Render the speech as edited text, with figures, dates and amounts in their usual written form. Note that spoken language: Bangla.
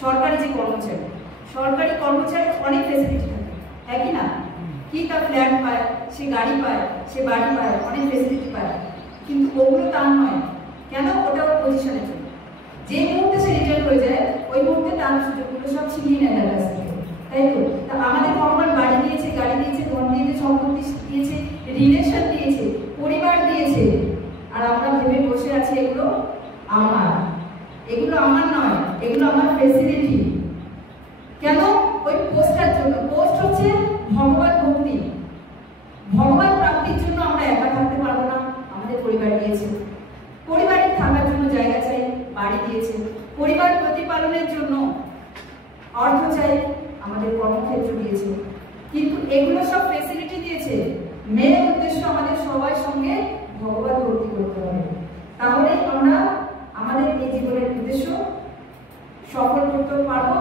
সরকারি যে কর্মচারী, সরকারি কর্মচারী অনেক ফেসিলিটি থাকে, হ্যাঁ কি না? কি তার ফ্ল্যাট পায়, সে গাড়ি পায়, সে বাড়ি পায়, অনেক ফেসিলিটি পায়, কিন্তু ওগুলো তার নয়। কেন? ওটা ওর পজিশনের জন্য। যে মুহূর্তে সে রিটায়ার হয়ে যায় ওই মুহূর্তে তার সুযোগগুলো সব ছিনিয়ে নেয় তার কাছ থেকে, তাই তো? তা আমাদের ভগবান বাড়ি দিয়েছে, গাড়ি দিয়েছে, ধন দিয়েছে, সম্পত্তি দিয়েছে, রিলেশন দিয়েছে, পরিবার দিয়েছে, আর আমরা ভেবে বসে আছি এগুলো আমার, এগুলো আমার নয়, এগুলো আমার ফেসিলিটি। কেন? ওই পোস্টটার জন্য। পোস্ট হচ্ছে ভগবান ভক্তি, ভগবান প্রাপ্তির জন্য আমরা একা থাকতে পারবো না, আমাদের পরিবার দিয়েছে, পরিবারের থাকার জন্য জায়গা চাই, বাড়ি দিয়েছে, পরিবার প্রতিপালনের জন্য অর্থ চাই, আমাদের কর্মক্ষেত্র দিয়েছে, কিন্তু এগুলো সব ফেসিলিটি দিয়েছে। মেন উদ্দেশ্য আমাদের সবার সঙ্গে ভগবান ভক্তি করতে হবে, তাহলে আমরা আমাদের এই জীবনের উদ্দেশ্য সফল করতে পারবো।